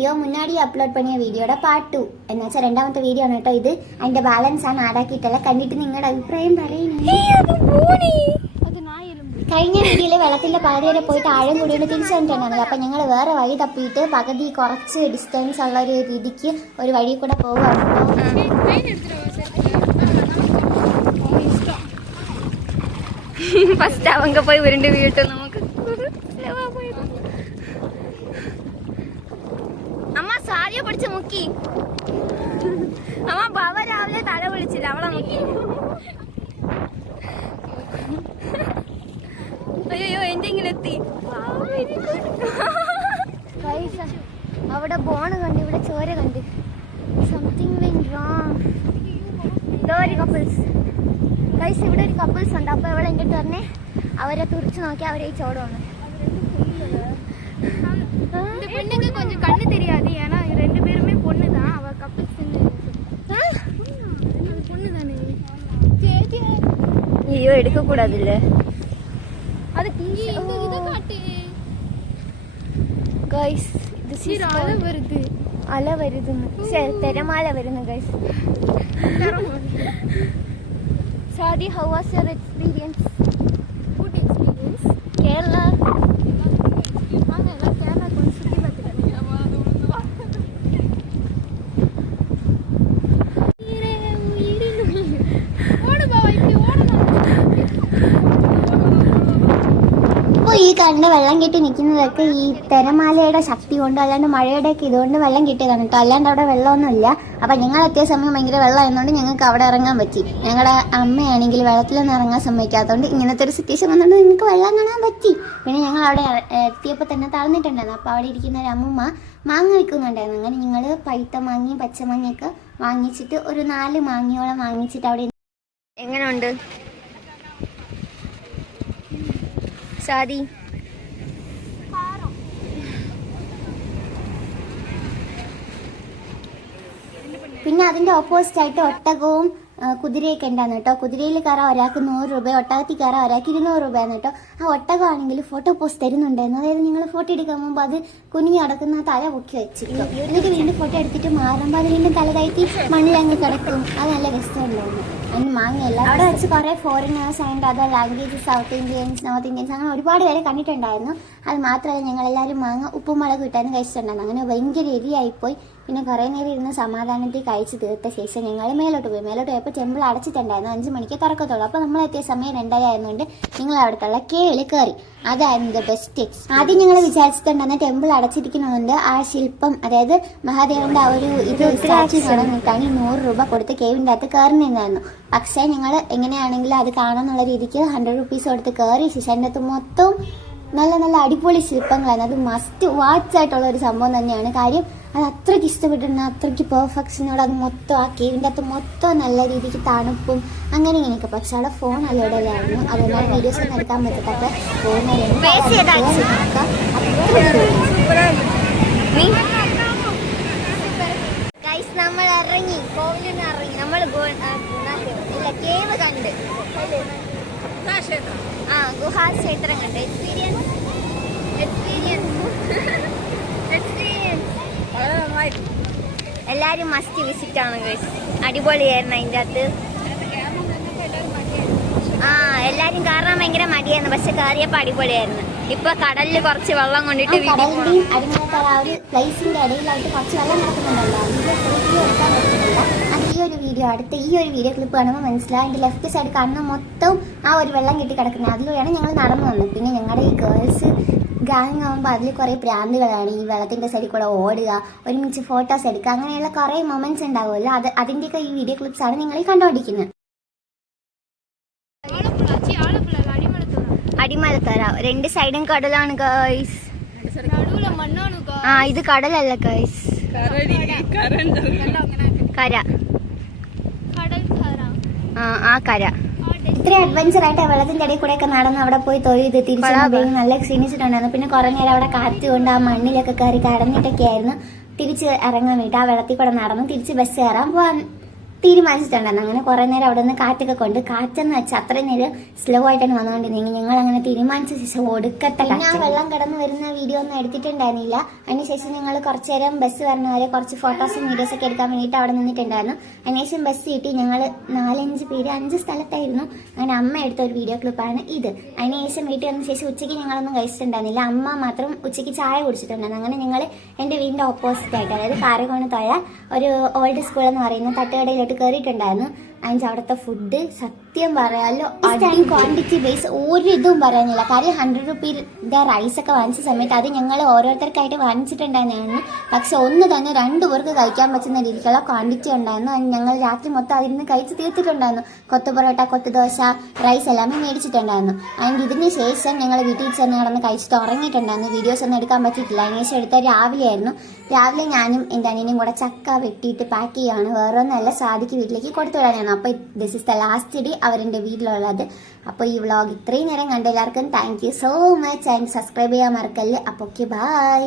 Video முன்னாடி upload பண்ணிய வீடியோட പാർട്ട് 2 എന്നുവെച്ചാൽ രണ്ടാമത്തെ വീഡിയോ ആണ് കേട്ടോ ഇത്. അതിന്റെ ബാലൻസ് ആണ് ആടാക്കിയിട്ടല്ല. കണ്ടിട്ട് നിങ്ങളുടെ അഭിപ്രായം പറയുന്നേ. കഴിഞ്ഞ വീഡിയോയില് വെള്ളത്തിന്റെ പാതി വരെ പോയിട്ട് ആഴം കൂടിയിട്ട് തിരിച്ചു വന്നിട്ടുണ്ടായിരുന്നില്ല. അപ്പൊ ഞങ്ങൾ വേറെ വഴി തപ്പിയിട്ട് പകുതി കുറച്ച് ഡിസ്റ്റൻസ് ഉള്ള ഒരു രീതിക്ക് ഒരു വഴി കൂടെ പോവുകയാണ്. ഫസ്റ്റ് அவங்க போய் உருண்டு வீட்டு நமக்கு അമ്മ സാരിയെ പിടിച്ച് മുക്കി. അമ്മ ബാബ രാവിലെ തല വിളിച്ചില്ല, അവളെ മുക്കി. അയ്യോ എന്തെങ്കിലും എത്തി. അവിടെ ബോണ് കണ്ട്, ഇവിടെ ചോര കണ്ട്. Something went wrong. ഒരു കപ്പിൾസ് ഗൈസ്, ഇവിടെ ഒരു കപ്പിൾസ് ഉണ്ട്. അപ്പൊ ഇവിടെ എന്നിട്ട് പറഞ്ഞേ അവരെ തുറിച്ചു നോക്കി അവരെ ഈ ചോടമാണ്. பெண்ணுக்கு கொஞ்சம் கண்ணு தெரியாது, ஏன்னா ரெண்டு பேருமே பொண்ணு தான். அவ கப்பிள்ஸ் பொண்ணு தானே. ஐயோ எடுக்க கூடாதுல்ல. அதுக்கு இத காட்டு ഗൈസ്. இது அலை வருது. അല വരുന്നു, തിരമാല വരുന്നു guys. Sadi, how was your experience? Good experience. Kerala. ഈ കണ്ണ് വെള്ളം കെട്ടി നിൽക്കുന്നതൊക്കെ ഈ തിരമാലയുടെ ശക്തി കൊണ്ട്, അല്ലാണ്ട് മഴയുടെ ഒക്കെ ഇതുകൊണ്ട് വെള്ളം കിട്ടിയതാണ് കേട്ടോ. അല്ലാണ്ട് അവിടെ വെള്ളമൊന്നുമില്ല. അപ്പൊ ഞങ്ങൾ എത്തിയ സമയം ഭയങ്കര വെള്ളം ആയതുകൊണ്ട് ഞങ്ങൾക്ക് അവിടെ ഇറങ്ങാൻ പറ്റി. ഞങ്ങളുടെ അമ്മയാണെങ്കിൽ വെള്ളത്തിലൊന്നും ഇറങ്ങാൻ സമ്മതിക്കാത്തതുകൊണ്ട് ഇങ്ങനത്തെ ഒരു സിറ്റുവേഷൻ വന്നുകൊണ്ട് നിങ്ങൾക്ക് വെള്ളം കാണാൻ പറ്റി. പിന്നെ ഞങ്ങൾ അവിടെ എത്തിയപ്പോൾ തന്നെ താഴ്ന്നിട്ടുണ്ടായിരുന്നു. അപ്പോൾ അവിടെ ഇരിക്കുന്ന ഒരു അമ്മൂമ്മ മാങ്ങ വിൽക്കുന്നുണ്ടായിരുന്നു. അങ്ങനെ ഞങ്ങൾ പഴുത്ത മാങ്ങയും പച്ചമാങ്ങയൊക്കെ വാങ്ങിച്ചിട്ട് ഒരു 4 മാങ്ങയോളം വാങ്ങിച്ചിട്ട് അവിടെ. എങ്ങനെയുണ്ട് സാദി? പിന്നെ അതിന്റെ ഓപ്പോസിറ്റ് ആയിട്ട് ഒട്ടകവും കുതിരയൊക്കെ ഉണ്ടായിരുന്നു കേട്ടോ. കുതിരയിൽ കയറാൻ ഒരാൾക്ക് 100 രൂപ, ഒട്ടകത്തിൽ കയറാൻ ഒരാൾക്ക് 200 രൂപയാണ് കേട്ടോ. ആ ഒട്ടകമാണെങ്കിൽ ഫോട്ടോ പോസ്റ്റ് തരുന്നുണ്ടായിരുന്നു. അതായത് നിങ്ങൾ ഫോട്ടോ എടുക്കാൻ പോകുമ്പോൾ അത് കുനിഞ്ഞ് കിടക്കുന്ന തല പൊക്കി വെച്ചിരിക്കും. എന്നിട്ട് വീണ്ടും ഫോട്ടോ എടുത്തിട്ട് മാറുമ്പോൾ അത് വീണ്ടും തല കയറ്റി മണ്ണിലങ്ങ് കിടക്കും. അത് നല്ല രസമുണ്ടായിരുന്നു. അതിന് മാങ്ങയല്ല, അവിടെ വെച്ച് കുറേ foreigners and other language, south Indians, north Indians, അങ്ങനെ ഒരുപാട് പേരെ കണ്ടിട്ടുണ്ടായിരുന്നു. അത് മാത്രമല്ല ഞങ്ങളെല്ലാവരും മാങ്ങ ഉപ്പും മുളക് ഇട്ടാനും കഴിച്ചിട്ടുണ്ടായിരുന്നു. അങ്ങനെ ഭയങ്കര എരിയായിപ്പോയി. പിന്നെ കുറേ നേരം ഇരുന്ന് സമാധാനത്തിൽ കഴിച്ച് തീർത്ത ശേഷം ഞങ്ങൾ മേലോട്ട് പോയപ്പോൾ ടെമ്പിൾ അടച്ചിട്ടുണ്ടായിരുന്നു. 5 മണിക്ക് തുറക്കത്തുള്ളൂ. അപ്പോൾ നമ്മൾ എത്തിയ സമയം 2 ആയതുകൊണ്ട് നിങ്ങൾ അവിടുത്തെ കേവിൽ കയറി. അതായിരുന്നു ദ ബെസ്റ്റ് എക്സ്. ആദ്യം ഞങ്ങൾ വിചാരിച്ചിട്ടുണ്ടായിരുന്ന ടെമ്പിൾ അടച്ചിരിക്കുന്നതുകൊണ്ട് ആ ശില്പം, അതായത് മഹാദേവന്റെ ആ ഒരു ഇത് സ്റ്റാച്ചു നിൽക്കാൻ 100 രൂപ കൊടുത്ത് കേവിൻ്റെ അകത്ത് കയറുന്നതായിരുന്നു. പക്ഷേ ഞങ്ങൾ എങ്ങനെയാണെങ്കിലും അത് കാണാന്നുള്ള രീതിക്ക് 100 റുപ്പീസ് കൊടുത്ത് കയറി. ശിശന്റെ അകത്ത് മൊത്തം നല്ല നല്ല അടിപൊളി ശില്പങ്ങളാണ്. അത് മസ്റ്റ് വാച്ച് ആയിട്ടുള്ള ഒരു സംഭവം തന്നെയാണ്. കാര്യം അത് അത്രയ്ക്ക് ഇഷ്ടപ്പെട്ടിട്ടുണ്ട്, അത്രയ്ക്ക് പെർഫെക്ഷനോട് അത് മൊത്തം ആ കേവിൻ്റെ അകത്ത് മൊത്തം നല്ല രീതിക്ക് തണുപ്പും അങ്ങനെ ഇങ്ങനെയൊക്കെ. പക്ഷെ അവിടെ ഫോൺ അലോഡായിരുന്നു. അതുകൊണ്ടാണ് വീഡിയോസ് ഒന്നും എടുക്കാൻ പറ്റാത്ത. ഫോൺ നമ്മൾ ഇറങ്ങി, കോവിലിൽ നിന്ന് ഇറങ്ങി. നമ്മൾ കേവ് കണ്ട്, ഗുഹാക്ഷേത്രം കണ്ട്. എല്ലാരും മസ്റ്റ് വിസിറ്റ് ആണ് ഗൈസ്. അടിപൊളിയായിരുന്നു അതിൻ്റെ അകത്ത്. എല്ലാരും കയറാൻ ഭയങ്കര മടിയായിരുന്നു, പക്ഷെ കയറിയപ്പോ അടിപൊളിയായിരുന്നു. ഇപ്പൊ കടലില് കുറച്ച് വെള്ളം കൊണ്ടിട്ട് കടലിന്റെയും അതിനകത്ത് ആ ഒരു പ്ലേസിന്റെ ഇടയിലായിട്ട് കുറച്ച് വെള്ളം നടക്കുന്നുണ്ടല്ലോ. അത് ഈ ഒരു വീഡിയോ ക്ലിപ്പ് കാണുമ്പോൾ മനസ്സിലാവും. അതിന്റെ ലെഫ്റ്റ് സൈഡ് കാണുന്ന മൊത്തം ആ ഒരു വെള്ളം കെട്ടി കിടക്കുന്നത്. അതിലൂടെയാണ് ഞങ്ങൾ നടന്നു വന്നത്. പിന്നെ ഞങ്ങളുടെ ഈ ഗേൾസ് ഗാങ് ആകുമ്പോൾ അതിൽ കുറേ പ്രാന്തുകളാണ്. ഈ വെള്ളത്തിന്റെ സൈഡിൽ കൂടെ ഓടുക, ഒരുമിച്ച് ഫോട്ടോസ് എടുക്കുക, അങ്ങനെയുള്ള കുറേ മൊമെന്റ്സ് ഉണ്ടാവുമല്ലോ. അതിന്റെയൊക്കെ ഈ വീഡിയോ ക്ലിപ്സ് ആണ് നിങ്ങൾ കണ്ടുപിടിക്കുന്നത്. അടിമലത്തറ 2 സൈഡും കടലാണ് ഗൈസ്. ഇത് കടലല്ല ഗൈസ്, കര. ആ കര. ഇത്ര അഡ്വഞ്ചർ ആയിട്ട് വെള്ളത്തിന്റെ ഇടയിൽ കൂടെ ഒക്കെ നടന്ന് അവിടെ പോയി തൊഴുത് തിരിച്ചു നല്ല ക്ഷീണിച്ചിട്ടുണ്ടായിരുന്നു. പിന്നെ കുറെ നേരം അവിടെ കാറ്റുകൊണ്ട് ആ മണ്ണിലൊക്കെ കയറി കടന്നിട്ടൊക്കെ ആയിരുന്നു തിരിച്ച് ഇറങ്ങാൻ വേണ്ടി. ആ വെള്ളത്തിൽ കൂടെ നടന്നു തിരിച്ച് ബസ് കയറാൻ പോവാൻ തീരുമാനിച്ചിട്ടുണ്ടായിരുന്നു. അങ്ങനെ കുറെ നേരം അവിടെ നിന്ന് കാറ്റൊക്കെ കൊണ്ട്, കാറ്റെന്ന് വെച്ചാൽ അത്രയും നേരം സ്ലോ ആയിട്ടാണ് വന്നുകൊണ്ടിരുന്നെങ്കിൽ ഞങ്ങൾ അങ്ങനെ തീരുമാനിച്ച ശേഷം ഒടുക്കത്തെ ഞാൻ വെള്ളം കടന്ന് വരുന്ന വീഡിയോ ഒന്നും എടുത്തിട്ടുണ്ടായിരുന്നില്ല. അതിനുശേഷം ഞങ്ങൾ കുറച്ചു നേരം ബസ് വരണ വരെ കുറച്ച് ഫോട്ടോസും വീഡിയോസ് ഒക്കെ എടുക്കാൻ വേണ്ടിയിട്ട് അവിടെ നിന്നിട്ടുണ്ടായിരുന്നു. അതിനുശേഷം ബസ് കിട്ടി. ഞങ്ങൾ 4-5 പേര് 5 സ്ഥലത്തായിരുന്നു. അങ്ങനെ അമ്മ എടുത്ത ഒരു വീഡിയോ ക്ലിപ്പാണ് ഇത്. അതിനുശേഷം വീട്ടിൽ വന്ന ശേഷം ഉച്ചയ്ക്ക് ഞങ്ങളൊന്നും കഴിച്ചിട്ടുണ്ടായിരുന്നില്ല. അമ്മ മാത്രം ഉച്ചയ്ക്ക് ചായ കുടിച്ചിട്ടുണ്ടായിരുന്നു. അങ്ങനെ ഞങ്ങൾ എൻ്റെ വീടിൻ്റെ ഓപ്പോസിറ്റ് ആയിട്ട്, അതായത് കാരക്കോണത്തുള്ള ഒരു ഓൾഡ് സ്കൂൾ എന്ന് പറയുന്ന തട്ടുകടയിലോട്ട് കയറിയിട്ടുണ്ടായിരുന്നു. അതിൻ്റെ അവിടുത്തെ ഫുഡ് സത്യം പറയാലോ ക്വാണ്ടിറ്റി ബേസ് ഒരു ഇതും പറയാനില്ല. കാര്യം 100 രൂപയുടെ റൈസൊക്കെ വാങ്ങിച്ച സമയത്ത് അത് ഞങ്ങൾ ഓരോരുത്തർക്കായിട്ട് വാങ്ങിച്ചിട്ടുണ്ടായിരുന്നു. പക്ഷെ ഒന്ന് തന്നെ 2 പേർക്ക് കഴിക്കാൻ പറ്റുന്ന രീതിക്കുള്ള ക്വാണ്ടിറ്റി ഉണ്ടായിരുന്നു. ഞങ്ങൾ രാത്രി മൊത്തം അതിന് കഴിച്ച് തീർത്തിട്ടുണ്ടായിരുന്നു. കൊത്തു പൊറോട്ട, കൊത്തു ദോശ, റൈസ് എല്ലാമേ മേടിച്ചിട്ടുണ്ടായിരുന്നു. അതിൻ്റെ ഇതിന് ശേഷം ഞങ്ങൾ വീട്ടിൽ ചെന്ന് കിടന്ന് കഴിച്ചിട്ട് ഉറങ്ങിയിട്ടുണ്ടായിരുന്നു. വീഡിയോസ് ഒന്നും എടുക്കാൻ പറ്റിയിട്ടില്ല. അതിനുശേഷം എടുത്ത രാവിലെയായിരുന്നു. രാവിലെ ഞാനും എൻ്റെ അനിയനും കൂടെ ചക്ക വെട്ടിയിട്ട് പാക്ക് ചെയ്യുകയാണ്. വേറെ ഒന്നല്ല, സാദിക്ക് വീട്ടിലേക്ക് കൊടുത്തുവിടാനാണ്. അപ്പോൾ this is the last day അവരെൻ്റെ വീട്ടിലുള്ളത്. അപ്പോൾ ഈ വ്ളോഗ് ഇത്രയും നേരം കണ്ട എല്ലാവർക്കും thank you so much. And subscribe ചെയ്യാൻ മറക്കല്ലേ. അപ്പോൾ ഓക്കെ, ബൈ.